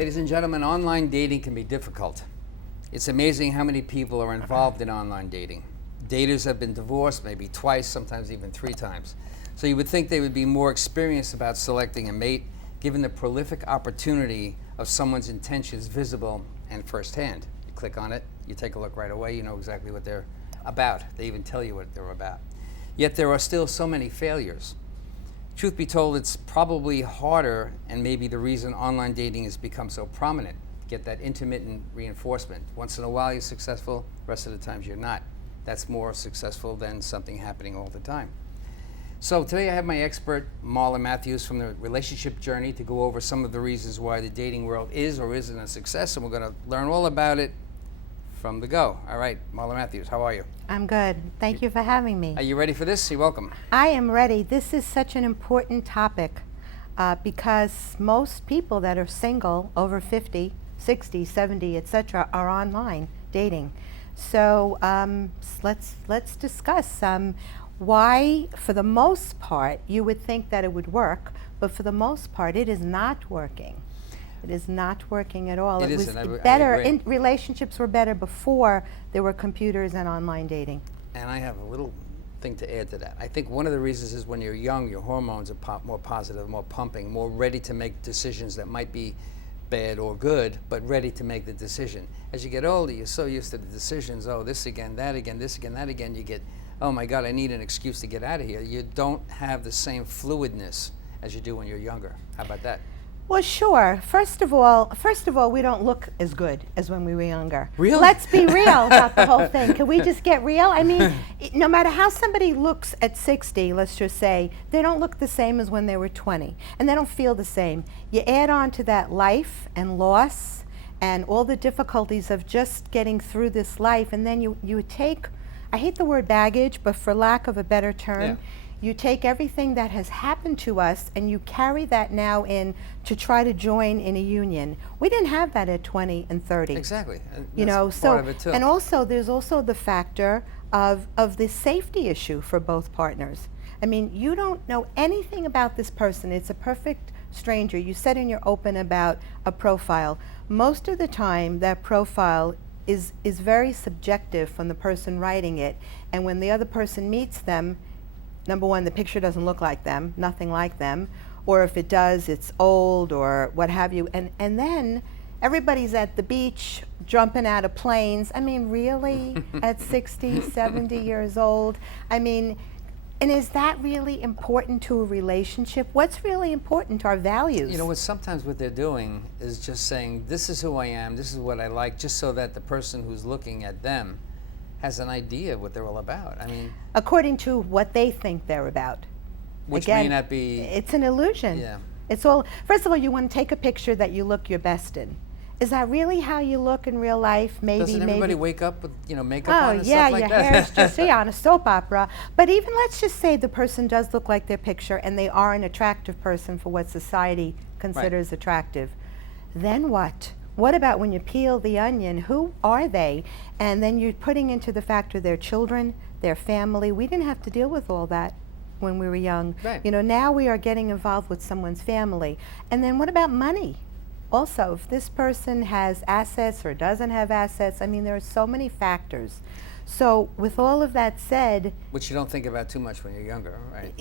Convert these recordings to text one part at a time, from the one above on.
Ladies and gentlemen, online dating can be difficult. It's amazing how many people are involved in online dating. Daters have been divorced maybe twice, sometimes even 3 times. So you would think they would be more experienced about selecting a mate, given the prolific opportunity of someone's intentions visible and firsthand. You click on it, you take a look right away, you know exactly what they're about. They even tell you what they're about. Yet there are still so many failures. Truth be told, it's probably harder, and maybe the reason online dating has become so prominent. Get that intermittent reinforcement. Once in a while you're successful, the rest of the times you're not. That's more successful than something happening all the time. So today I have my expert, Marla Matthews from the Relationship Journey, to go over some of the reasons why the dating world is or isn't a success, and we're going to learn all about it from the go. All right, Marla Matthews, how are you? I'm good. Thank you for having me. Are you ready for this? You're welcome. I am ready. This is such an important topic because most people that are single, over 50, 60, 70, etc., are online dating. So let's discuss why, for the most part, you would think that it would work, but for the most part, it is not working. It is not working at all. It was isn't. better. Relationships were better before there were computers and online dating. And I have a little thing to add to that. I think one of the reasons is when you're young, your hormones are more positive, more pumping, more ready to make decisions that might be bad or good, but ready to make the decision. As you get older, you're so used to the decisions, oh, this again, that again, this again, that again, you get, oh my God, I need an excuse to get out of here. You don't have the same fluidness as you do when you're younger. How about that? Well, sure. First of all, we don't look as good as when we were younger. Really? Let's be real about the whole thing. Can we just get real? I mean, no matter how somebody looks at 60, let's just say, they don't look the same as when they were 20, and they don't feel the same. You add on to that life and loss and all the difficulties of just getting through this life, and then you take, I hate the word baggage, but for lack of a better term, yeah. You take everything that has happened to us and you carry that now in to try to join in a union. We didn't have that at 20 and 30. Exactly. And you that's know, part so of it too. and also there's also the factor of the safety issue for both partners. I mean, you don't know anything about this person. It's a perfect stranger. You said in your open about a profile. Most of the time that profile is very subjective from the person writing it, and when the other person meets them, number one, the picture doesn't look like them, nothing like them, or if it does, it's old or what have you. And then everybody's at the beach, jumping out of planes. I mean, really? At 60, 70 years old? I mean, and is that really important to a relationship? What's really important to our values? You know, sometimes what they're doing is just saying, this is who I am, this is what I like, just so that the person who's looking at them has an idea of what they're all about. I mean, according to what they think they're about. Which Again, may not be. It's an illusion. Yeah. It's all. First of all, you want to take a picture that you look your best in. Is that really how you look in real life? Maybe. Doesn't everybody wake up with makeup on and yeah, stuff like your that? hair's just on a soap opera. But even let's just say the person does look like their picture and they are an attractive person for what society considers attractive. Then what? What about when you peel the onion? Who are they? And then you're putting into the factor their children, their family. We didn't have to deal with all that when we were young. Right. You know, now we are getting involved with someone's family. And then what about money? Also, if this person has assets or doesn't have assets, I mean, there are so many factors. So with all of that said, which you don't think about too much when you're younger, right?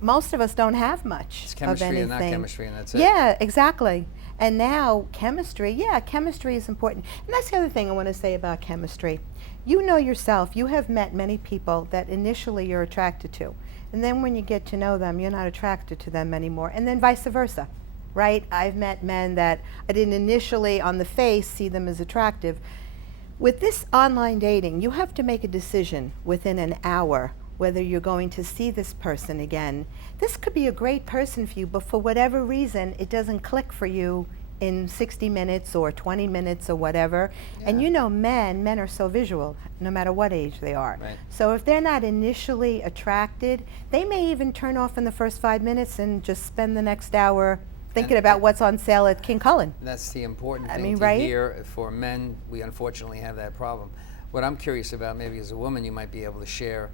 Most of us don't have much It's of chemistry anything. and not chemistry, and that's it. Yeah, exactly. And now chemistry is important. And that's the other thing I want to say about chemistry. You know yourself, you have met many people that initially you're attracted to. And then when you get to know them, you're not attracted to them anymore. And then vice versa, right? I've met men that I didn't initially on the face see them as attractive. With this online dating, you have to make a decision within an hour whether you're going to see this person again. This could be a great person for you, but for whatever reason, it doesn't click for you in 60 minutes or 20 minutes or whatever. Yeah. And you know, men are so visual, no matter what age they are. Right. So if they're not initially attracted, they may even turn off in the first 5 minutes and just spend the next hour thinking about what's on sale at King Cullen. That's the important I thing mean, to right? hear. For men, we unfortunately have that problem. What I'm curious about, maybe as a woman, you might be able to share,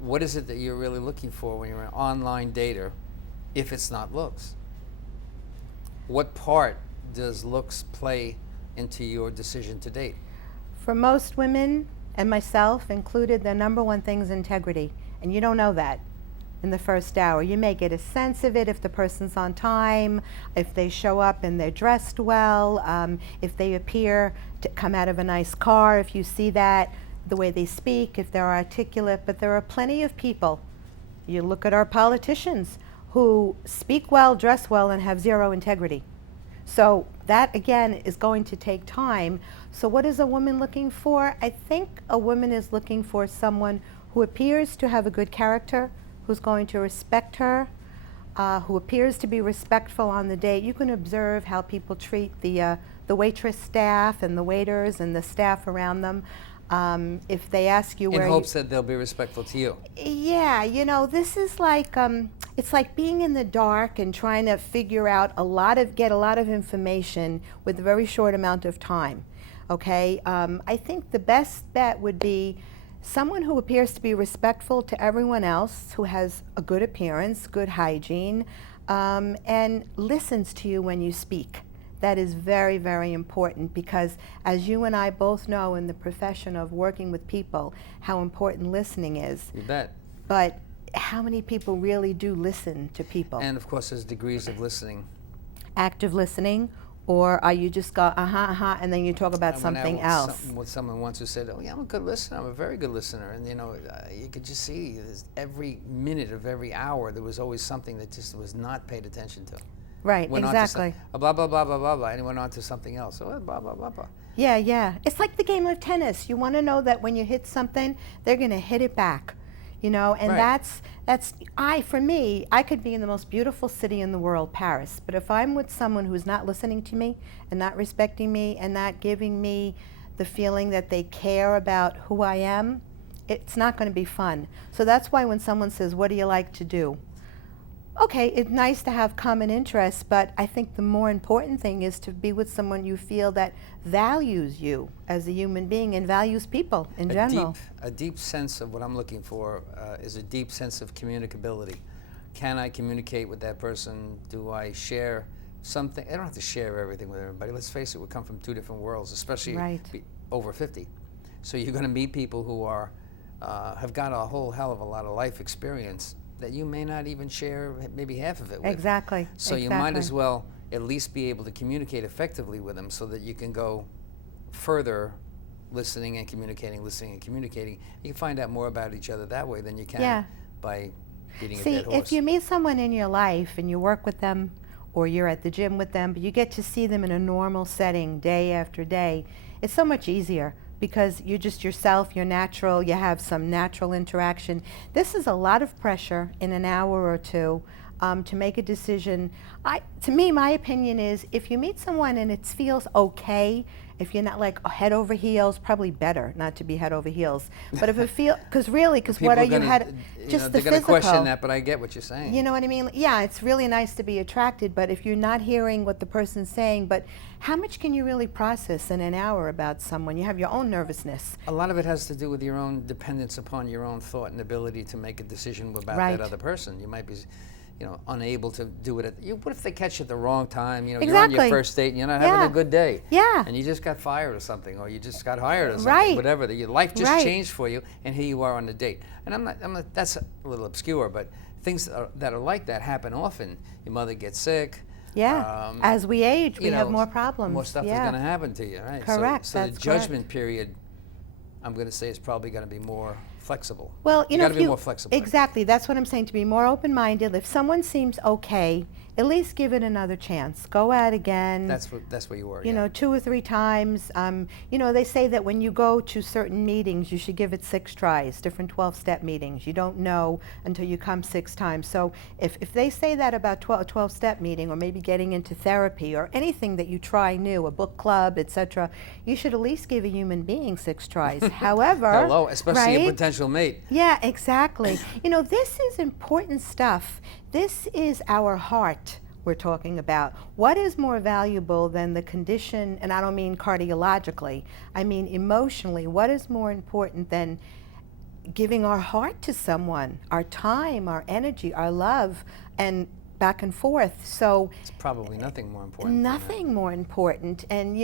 what is it that you're really looking for when you're an online dater, if it's not looks? What part does looks play into your decision to date? For most women, and myself included, the number one thing is integrity. And you don't know that in the first hour. You may get a sense of it if the person's on time, if they show up and they're dressed well, if they appear to come out of a nice car, if you see that, the way they speak, if they're articulate. But there are plenty of people, you look at our politicians, who speak well, dress well, and have zero integrity. So that, again, is going to take time. So what is a woman looking for? I think a woman is looking for someone who appears to have a good character, who's going to respect her, who appears to be respectful on the date. You can observe how people treat the waitress staff and the waiters and the staff around them. If they ask you where in hopes that they'll be respectful to you. Yeah, you know, this is like, it's like being in the dark and trying to figure out get a lot of information with a very short amount of time, okay? I think the best bet would be someone who appears to be respectful to everyone else, who has a good appearance, good hygiene, and listens to you when you speak. That is very, very important, because as you and I both know in the profession of working with people, how important listening is. You bet. But how many people really do listen to people? And of course, there's degrees of listening. Active listening, or are you just go, and then you talk about something else? With someone once who said, "Oh yeah, I'm a good listener. I'm a very good listener," and you know, you could just see every minute of every hour there was always something that just was not paid attention to. Right, Went exactly. On to blah, blah, blah, blah, blah, blah, and he went on to something else. Oh, blah, blah, blah, blah. Yeah, yeah. It's like the game of tennis. You want to know that when you hit something, they're going to hit it back. You know, and Right. for me, I could be in the most beautiful city in the world, Paris, but if I'm with someone who's not listening to me and not respecting me and not giving me the feeling that they care about who I am, it's not going to be fun. So that's why when someone says, "What do you like to do?" Okay, it's nice to have common interests, but I think the more important thing is to be with someone you feel that values you as a human being and values people in general. A deep sense of what I'm looking for is a deep sense of communicability. Can I communicate with that person? Do I share something? I don't have to share everything with everybody. Let's face it, we come from two different worlds, especially over 50. So you're going to meet people who are have got a whole hell of a lot of life experience that you may not even share maybe half of it with. Exactly. So you might as well at least be able to communicate effectively with them so that you can go further listening and communicating, listening and communicating. You can find out more about each other that way than you can by beating a dead horse. If you meet someone in your life and you work with them or you're at the gym with them, but you get to see them in a normal setting day after day, it's so much easier, because you're just yourself, you're natural, you have some natural interaction. This is a lot of pressure in an hour or two to make a decision. To me, my opinion is, if you meet someone and it feels okay, if you're not like head over heels, probably better not to be head over heels. But if it feels, because what are you head, just the physical. They're going to question that, physical. but I get what you're saying. You know what I mean? Yeah, it's really nice to be attracted, but if you're not hearing what the person's saying, but how much can you really process in an hour about someone? You have your own nervousness. A lot of it has to do with your own dependence upon your own thought and ability to make a decision about that other person. You might be, unable to do it. What if they catch you at the wrong time? You're on your first date and you're not having a good day. Yeah. And you just got fired or something, or you just got hired or something, whatever. Your life just changed for you, and here you are on the date. And I'm not, that's a little obscure, but things that are like that happen often. Your mother gets sick. Yeah. As we age, we have more problems. More stuff is going to happen to you, right? Correct. So the judgment period, I'm going to say, is probably going to be more flexible. Well, you got to be more flexible. Exactly. That's what I'm saying, to be more open-minded. If someone seems okay, at least give it another chance. Go out again. That's where you were. You know, 2 or 3 times. They say that when you go to certain meetings, you should give it 6 tries, different 12-step meetings. You don't know until you come 6 times. So if they say that about a 12-step meeting, or maybe getting into therapy, or anything that you try new, a book club, etc., you should at least give a human being 6 tries. However, hello, especially a potential mate. Yeah, exactly. This is important stuff. This is our heart we're talking about. What is more valuable than the condition, and I don't mean cardiologically, I mean emotionally, what is more important than giving our heart to someone, our time, our energy, our love, and back and forth. So It's probably nothing more important than that. nothing more important. And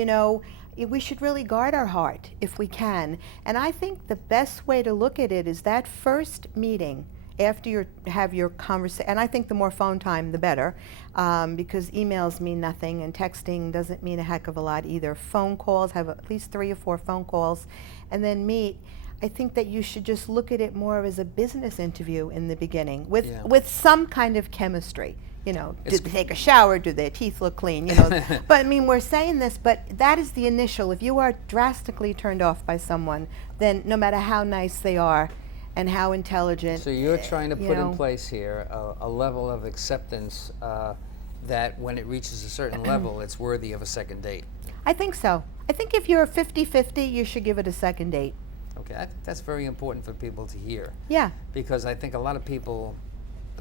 we should really guard our heart if we can. And I think the best way to look at it is that first meeting after you have your conversation. And I think the more phone time, the better, because emails mean nothing and texting doesn't mean a heck of a lot either. Phone calls, have at least 3 or 4 phone calls, and then meet. I think that you should just look at it more as a business interview in the beginning with some kind of chemistry. Did they take a shower? Do their teeth look clean? But I mean, we're saying this, but that is the initial. If you are drastically turned off by someone, then no matter how nice they are and how intelligent. So you're trying to put in place here a level of acceptance that when it reaches a certain level, it's worthy of a second date. I think so. I think if you're 50-50, you should give it a second date. Okay, I think that's very important for people to hear. Yeah. Because I think a lot of people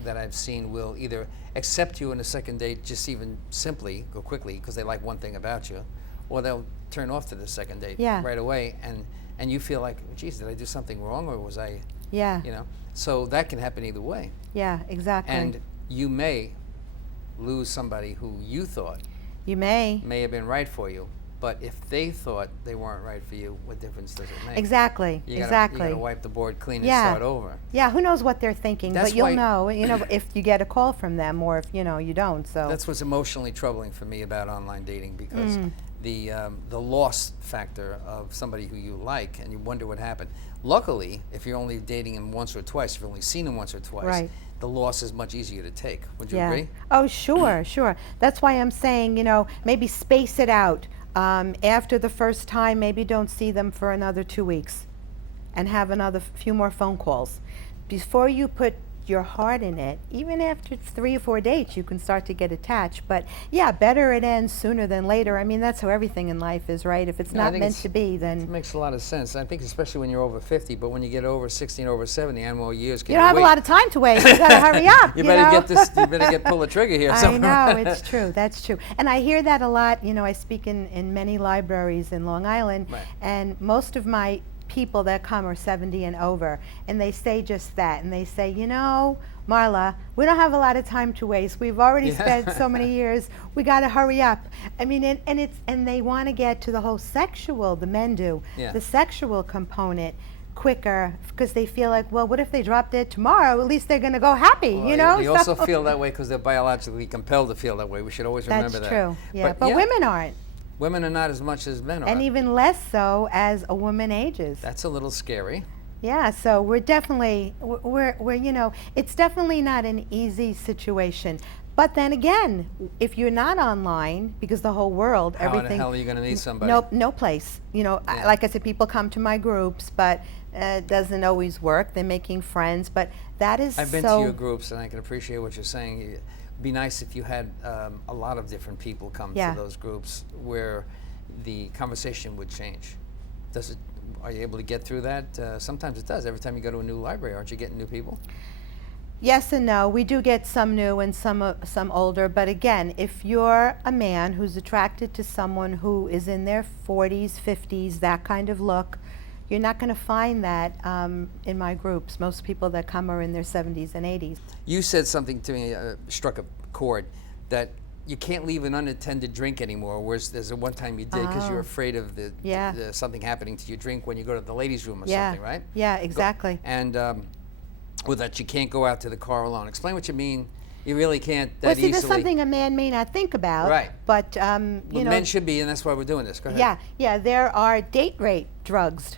that I've seen will either accept you in a second date, just even simply go quickly because they like one thing about you, or they'll turn off to the second date right away, and you feel like, geez, did I do something wrong, or was I, so that can happen either way. Yeah, exactly. And you may lose somebody who you thought may have been right for you, but if they thought they weren't right for you, what difference does it make? Exactly. You gotta wipe the board clean and start over. Yeah, who knows what they're thinking, but you'll know, if you get a call from them or if, you don't, so. That's what's emotionally troubling for me about online dating, because the loss factor of somebody who you like and you wonder what happened. Luckily, if you're only dating him once or twice, if you've only seen him once or twice, the loss is much easier to take. Would you agree? Oh, sure, sure. That's why I'm saying, maybe space it out. After the first time, maybe don't see them for another 2 weeks and have another few more phone calls. Before you put your heart in it, even after 3 or 4 dates, you can start to get attached. But yeah, better it ends sooner than later. I mean, that's how everything in life is, right? If it's not meant to be, then... It makes a lot of sense. I think especially when you're over 50, but when you get over 60 and over 70, and more years can you don't have a lot of time to waste. You gotta hurry up. You better pull the trigger here. I know, it's true. That's true. And I hear that a lot. I speak in many libraries in Long Island, and most of my people that come are 70 and over, and they say just that, and they say, Marla, we don't have a lot of time to waste. We've already spent so many years. We got to hurry up. I mean, and they want to get to the whole sexual, the men do, the sexual component quicker, because they feel like, well, what if they drop dead tomorrow? At least they're going to go happy, They also feel that way because they're biologically compelled to feel that way. We should always remember that. That's true. Yeah, but women aren't. Women are not as much as men are. And even less so as a woman ages. That's a little scary. Yeah, so we're definitely, it's definitely not an easy situation. But then again, if you're not online, because the whole world, how everything. the hell are you going to meet somebody? No place. Like I said, people come to my groups, but it doesn't always work. They're making friends, but that is I've been to your groups, and I can appreciate what you're saying. It'd be nice if you had a lot of different people come to those groups where the conversation would change. Are you able to get through that? Sometimes it does. Every time you go to a new library, aren't you getting new people? Yes and no. We do get some new and some older, but again, if you're a man who's attracted to someone who is in their 40s, 50s, that kind of look, you're not going to find that in my groups. Most people that come are in their 70s and 80s. You said something to me, struck a chord, that you can't leave an unattended drink anymore, whereas there's a one time you did because you're afraid of the something happening to your drink when you go to the ladies' room or something, right? Yeah, exactly. Or that you can't go out to the car alone. Explain what you mean. You really can't that easily. There's something a man may not think about. Right. But, men should be, and that's why we're doing this. Go ahead. Yeah, there are date rape drugs.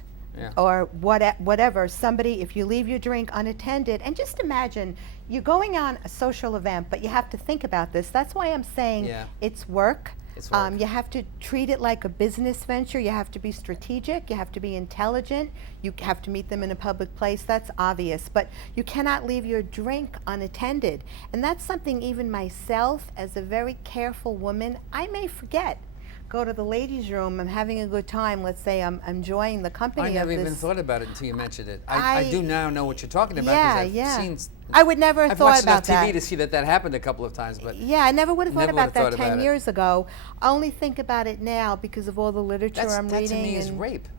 Or whatever. Somebody, if you leave your drink unattended, and just imagine you're going on a social event, but you have to think about this. That's why I'm saying it's work. It's work. You have to treat it like a business venture. You have to be strategic. You have to be intelligent. You have to meet them in a public place. That's obvious. But you cannot leave your drink unattended. And that's something even myself, as a very careful woman, I may forget. Go to the ladies' room, I'm having a good time, let's say I'm enjoying the company of this. I never even thought about it until you mentioned it. I do now know what you're talking about, because I've seen... I would never have thought about that. I've watched enough TV to see that happened a couple of times, but... Yeah, I never would have thought about that 10 years ago. I only think about it now because of all the literature I'm reading. That to me is rape.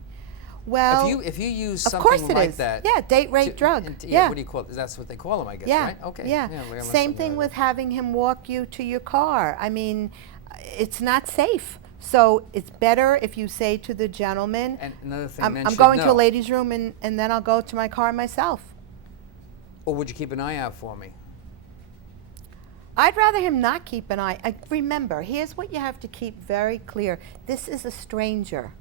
Well, if you use of course something it like is. that, Yeah, date, rape, drug. what do you call it? That's what they call them, I guess, Yeah. right? Okay. Yeah. we learned Same something thing out of with it. having him walk you to your car. I mean, it's not safe. So it's better if you say to the gentleman, And another thing men I'm should going to a know. ladies' room and then I'll go to my car myself. Or would you keep an eye out for me? I'd rather him not keep an eye. Remember, here's what you have to keep very clear. This is a stranger.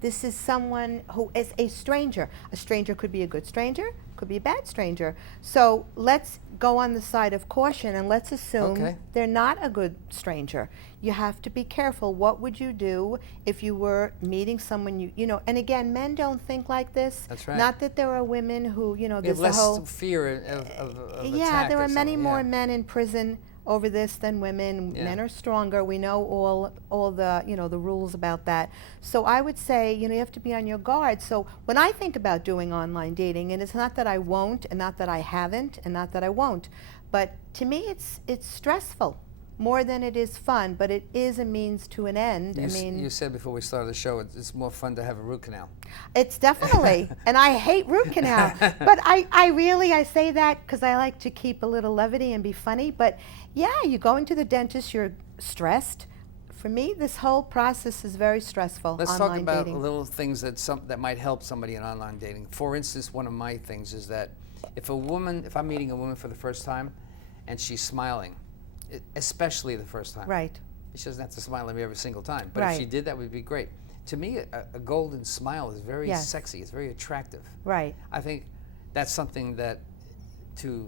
This is someone who is a stranger. A stranger could be a good stranger, could be a bad stranger. So let's go on the side of caution and let's assume Okay. they're not a good stranger. You have to be careful. What would you do if you were meeting someone you know? And again, men don't think like this. That's right. Not that there are women who, We have there's a less whole fear of yeah, attack there or are many something, more yeah. men in prison over this than women. Yeah. Men are stronger. We know all the the rules about that. So I would say you have to be on your guard. So when I think about doing online dating, and it's not that I won't, and not that I haven't, and not that I won't, but to me it's stressful more than it is fun. But it is a means to an end. You said before we started the show, it's more fun to have a root canal. It's definitely, and I hate root canal, but I say that because I like to keep a little levity and be funny, but yeah, you go into the dentist, you're stressed. For me, this whole process is very stressful. Let's online talk about dating. little things that might help somebody in online dating. For instance, one of my things is that if I'm meeting a woman for the first time and she's smiling, especially the first time. Right. She doesn't have to smile at me every single time, but Right. if she did, that would be great. To me, a golden smile is very Yes. sexy. It's very attractive. Right. I think that's something that,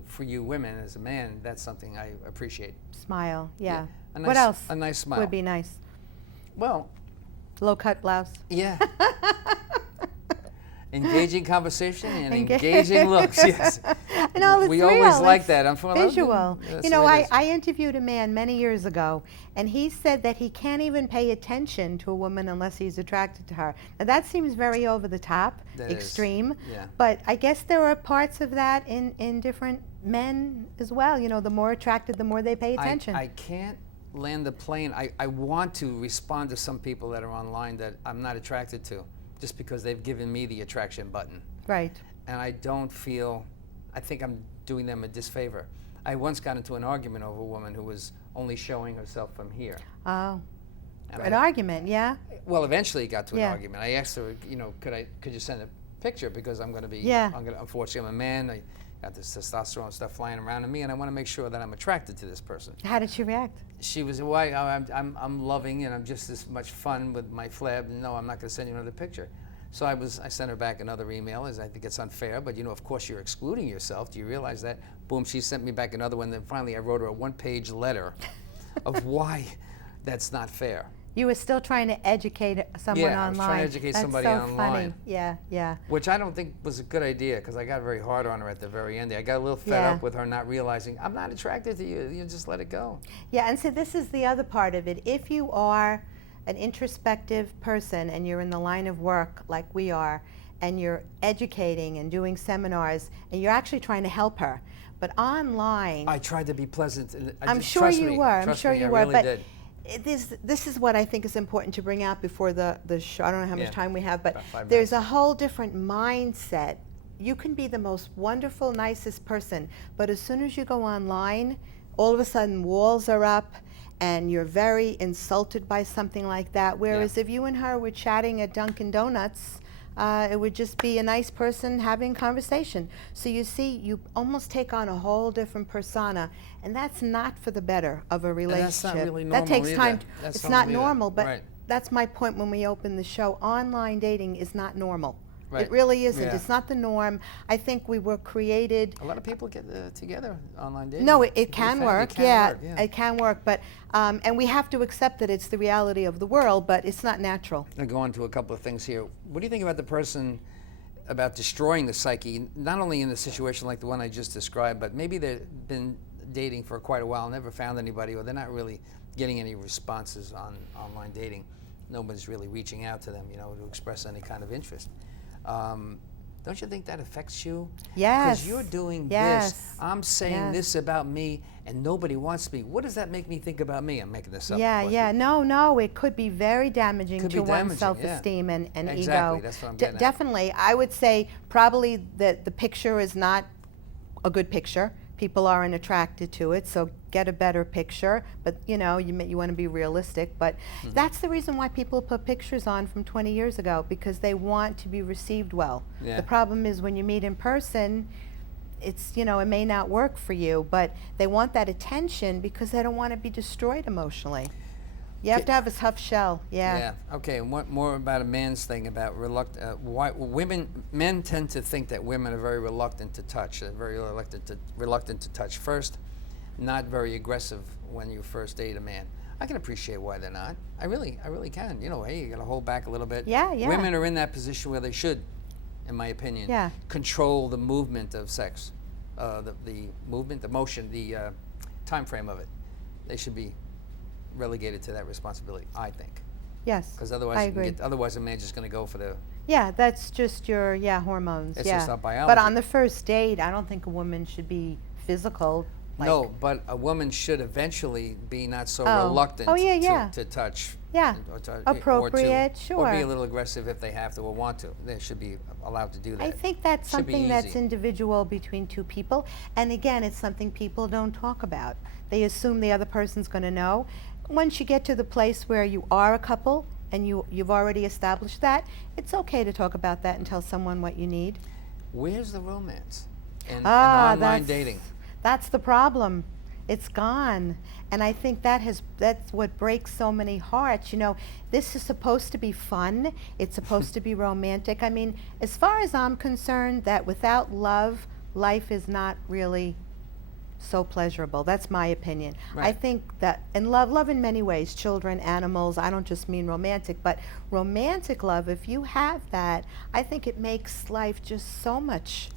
for you women as a man, that's something I appreciate. Smile. Yeah. A What nice- else? A nice smile. Would be nice. Well, Low cut blouse. yeah. Engaging conversation and Enga- engaging looks. Yes. No, it's We real. always like It's that. I'm from visual. That's You the know, way it is. I interviewed a man many years ago, and he said that he can't even pay attention to a woman unless he's attracted to her. Now that seems very over the top, That is, extreme. yeah. But I guess there are parts of that in different men as well. The more attracted, the more they pay attention. I can't land the plane. I want to respond to some people that are online that I'm not attracted to, just because they've given me the attraction button. Right. And I think I'm doing them a disfavor. I once got into an argument over a woman who was only showing herself from here. Oh. And An argument, yeah? Well, eventually it got to an Yeah. argument. I asked her, could you send a picture, because I'm going to be, Yeah. unfortunately, I'm a man. I got this testosterone stuff flying around in me, and I want to make sure that I'm attracted to this person. How did she react? She was, why? I'm loving, and I'm just as much fun with my flab. No, I'm not going to send you another picture. So I sent her back another email, as I think it's unfair, but of course you're excluding yourself. Do you realize that? Boom, she sent me back another one. Then finally I wrote her a one-page letter of why that's not fair. You were still trying to educate someone Yeah, I online. was trying to educate That's somebody so online. Funny. Yeah, yeah. Which I don't think was a good idea, because I got very hard on her at the very end. I got a little fed Yeah. up with her not realizing, I'm not attracted to you. You just let it go. Yeah, and so this is the other part of it. If you are an introspective person and you're in the line of work like we are, and you're educating and doing seminars, and you're actually trying to help her, but online, I tried to be pleasant. And I'm sure trust you me, were. I'm trust sure me, you I were. really But did. this is what I think is important to bring out before the show. I don't know how much Yeah. time we have, but About 5 there's minutes. a whole different mindset. You can be the most wonderful, nicest person, but as soon as you go online, all of a sudden walls are up and you're very insulted by something like that. Whereas if you and her were chatting at Dunkin' Donuts, it would just be a nice person having conversation. So you see, you almost take on a whole different persona, and that's not for the better of a relationship. that's not really that normal takes either. time. That's It's not not normal either. normal, but Right. that's my point when we open the show. Online dating is not normal. Right. It really isn't. Yeah. It's not the norm. I think we were created. A lot of people get together online dating. No, it Big can family, work. it can Yeah, work, it can work. But and we have to accept that it's the reality of the world, but it's not natural. I'll go on to a couple of things here. What do you think about the person about destroying the psyche, not only in a situation like the one I just described, but maybe they've been dating for quite a while, never found anybody, or they're not really getting any responses on online dating. Nobody's really reaching out to them, to express any kind of interest. don't you think that affects you? Yes. Because you're doing Yes. this. I'm saying this about me, and nobody wants me. What does that make me think about me? I'm making this up. Yeah, of course, yeah. but No, it could be very damaging Could to be damaging, one's self-esteem and Exactly, ego. that's what I'm getting at. Definitely. I would say probably that the picture is not a good picture. People aren't attracted to it, so get a better picture. But you know, you want to be realistic. But that's the reason why people put pictures on from 20 years ago, because they want to be received well. Yeah. The problem is when you meet in person, it's, you know, it may not work for you, but they want that attention because they don't want to be destroyed emotionally. You have to have a tough shell. Yeah. Okay. And what more about a man's thing about why men tend to think that women are very reluctant to touch. They're very reluctant to touch first, not very aggressive when you first date a man. I can appreciate why they're not. I really can. You know, hey, you got to hold back a little bit. Yeah. Women are in that position where they should, in my opinion, control the movement of sex, the movement, the motion, the time frame of it. They should be relegated to that responsibility, I think. Yes. Because otherwise, I agree. Otherwise, a man's just going to go for the. Yeah, that's just your hormones. It's yeah. just our biology. But on the first date, I don't think a woman should be physical. Like, No, but a woman should eventually be not so reluctant to touch. Yeah. Appropriate, Or be sure. a little aggressive if they have to or want to. They should be allowed to do that. I think that's Should be something that's easy. individual between two people. And again, it's something people don't talk about. They assume the other person's going to know. Once you get to the place where you are a couple and you've already established that, it's okay to talk about that and tell someone what you need. Where's the romance in online dating? That's the problem. It's gone. And I think that's what breaks so many hearts. You know, this is supposed to be fun. It's supposed to be romantic. I mean, as far as I'm concerned, that without love, life is not really so pleasurable. That's my opinion. Right. I think that, and love in many ways, children, animals, I don't just mean romantic, but romantic love, if you have that, I think it makes life just so much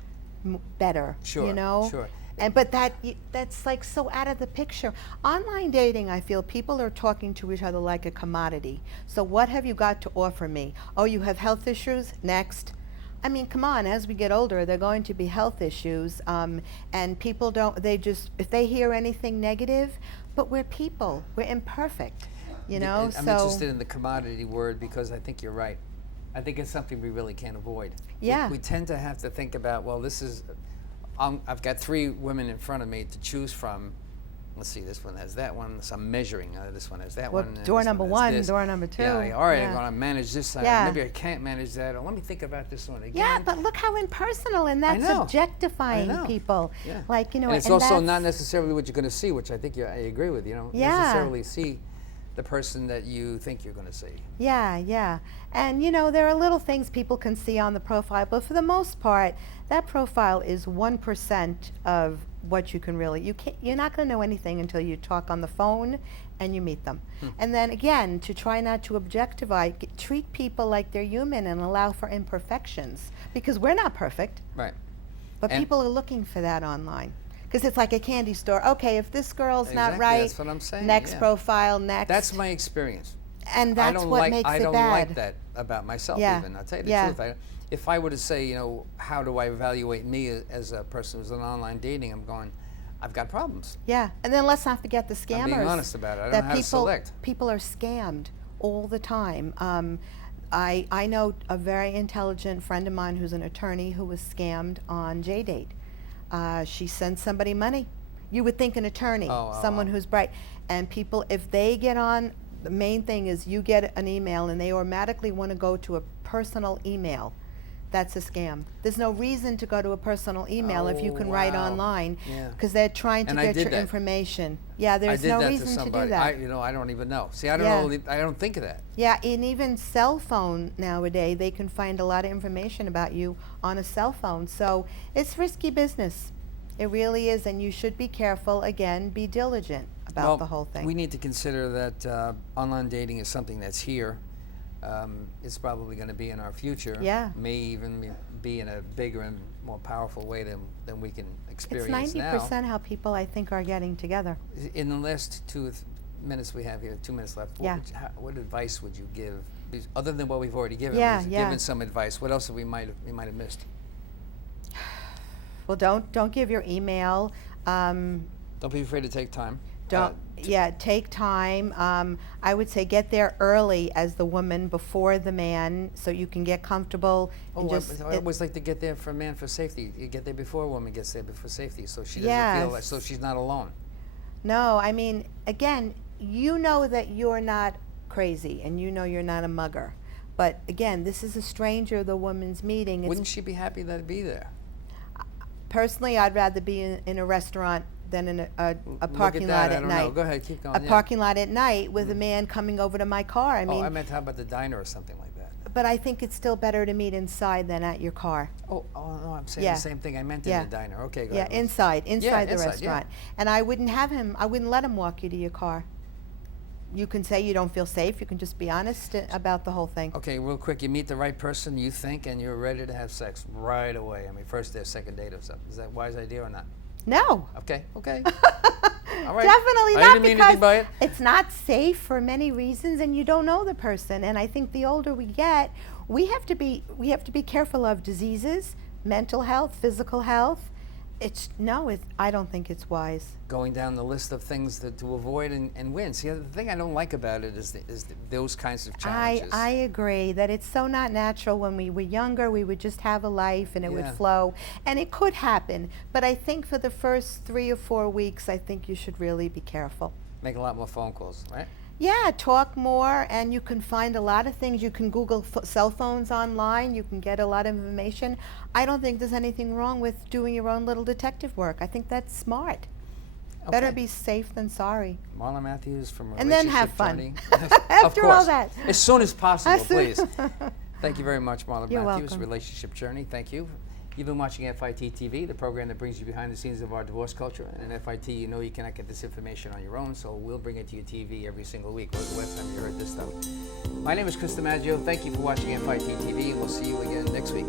better. Sure, you know? sure. But that's like so out of the picture. Online dating, I feel people are talking to each other like a commodity. So what have you got to offer me? Oh, you have health issues? Next. I mean, come on, as we get older, there are going to be health issues. And people if they hear anything negative, but we're people, we're imperfect, you know? I'm interested in the commodity word because I think you're right. I think it's something we really can't avoid. Yeah. We tend to have to think about, well, this is, I've got 3 women in front of me to choose from. Let's see, this one has that one, so I'm measuring. This one has that Well, one. door this number has one, this. door number two. Yeah, all right, Yeah. I'm going to manage this side. Yeah. Maybe I can't manage that. Or let me think about this one again. Yeah, but look how impersonal, and that's know. objectifying I know. people. Yeah. Like, you know, and it's also that's, not necessarily what you're going to see, which I think I agree with. You don't Yeah. necessarily see the person that you think you're going to see. Yeah. And, you know, there are little things people can see on the profile, but for the most part, that profile is 1% of what you can really, you're not going to know anything until you talk on the phone and you meet them. And then again, to try not to objectify, treat people like they're human and allow for imperfections, because we're not perfect, Right. but And- people are looking for that online. Because it's like a candy store. Okay, if this girl's not Exactly, right, that's what I'm saying, next yeah. profile, next. That's my experience. And that's what makes I it don't bad. like that about myself Yeah. even. I'll tell you the Yeah. truth. If I were to say, you know, how do I evaluate me as a person who's in online dating, I'm going, I've got problems. Yeah, and then let's not forget the scammers. I'm being honest about it. I don't that know how to select. People are scammed all the time. I know a very intelligent friend of mine who's an attorney who was scammed on JDate. She sent somebody money. You would think an attorney, someone who's bright. And people, if they get on, the main thing is you get an email and they automatically want to go to a personal email. That's a scam. There's no reason to go to a personal email if you can write wow. online, Yeah. because they're trying to And I get did your that. information. Yeah, I there's did no that reason to to somebody. do that. I don't even know. See, I don't Yeah. know. I don't think of that. Yeah, and even cell phone nowadays, they can find a lot of information about you on a cell phone. So it's risky business. It really is, and you should be careful. Again, be diligent about Well, the whole thing. we need to consider that online dating is something that's here. It's probably going to be in our future. Yeah. May even be in a bigger and more powerful way than we can It's experience 90% how people, I think, are getting together. now. In the last 2 minutes we have here, 2 minutes left, Yeah. what advice would you give, other than what we've already given? Yeah, We've yeah. given some advice. What else have we might have missed? Well, don't give your email. Don't be afraid to take time. Don't. Yeah, take time. I would say get there early as the woman before the man, so you can get comfortable. And I always like to get there for a man for safety. You get there before a woman gets there before safety, so she doesn't Yes. feel like, so she's not alone. No, I mean, again, you know that you're not crazy, and you know you're not a mugger. But again, this is a stranger the woman's meeting. Wouldn't she be happy to be there? Personally, I'd rather be in a restaurant than in a parking lot I at don't night. know. Go ahead, keep going. A parking lot at night with a man coming over to my car. I mean, I meant how about the diner or something like that? but I think it's still better to meet inside than at your car. Oh no, I'm saying Yeah. the same thing. I meant Yeah. in the diner. Okay, go Yeah, ahead. inside the inside, yeah. restaurant. And I wouldn't let him walk you to your car. You can say you don't feel safe. You can just be honest about the whole thing. Okay, real quick, you meet the right person, you think, and you're ready to have sex right away. I mean, first date, second date or something. Is that a wise idea or not? No. Okay. All right. Definitely I not, didn't mean anything by because it. it's not safe for many reasons, and you don't know the person. And I think the older we get, we have to be careful of diseases, mental health, physical health. I don't think it's wise. Going down the list of things to avoid and win. See, the thing I don't like about it is those kinds of challenges. I agree that it's so not natural. When we were younger, we would just have a life and it would Yeah. flow, and it could happen. But I think for the first 3 or 4 weeks, I think you should really be careful. Make a lot more phone calls, right? Yeah, talk more, and you can find a lot of things. You can Google cell phones online. You can get a lot of information. I don't think there's anything wrong with doing your own little detective work. I think that's smart. Better Okay. be safe than sorry. Marla Matthews from And then have Relationship fun. Journey. Of After all course. that. As soon as possible, As soon- please. Thank you very much, Marla You're Matthews, welcome. Relationship Journey. Thank you. You've been watching FIT TV, the program that brings you behind the scenes of our divorce culture. And FIT, you know you cannot get this information on your own, so we'll bring it to your TV every single week. When was the last time you heard this stuff? My name is Chris DiMaggio. Thank you for watching FIT TV, and we'll see you again next week.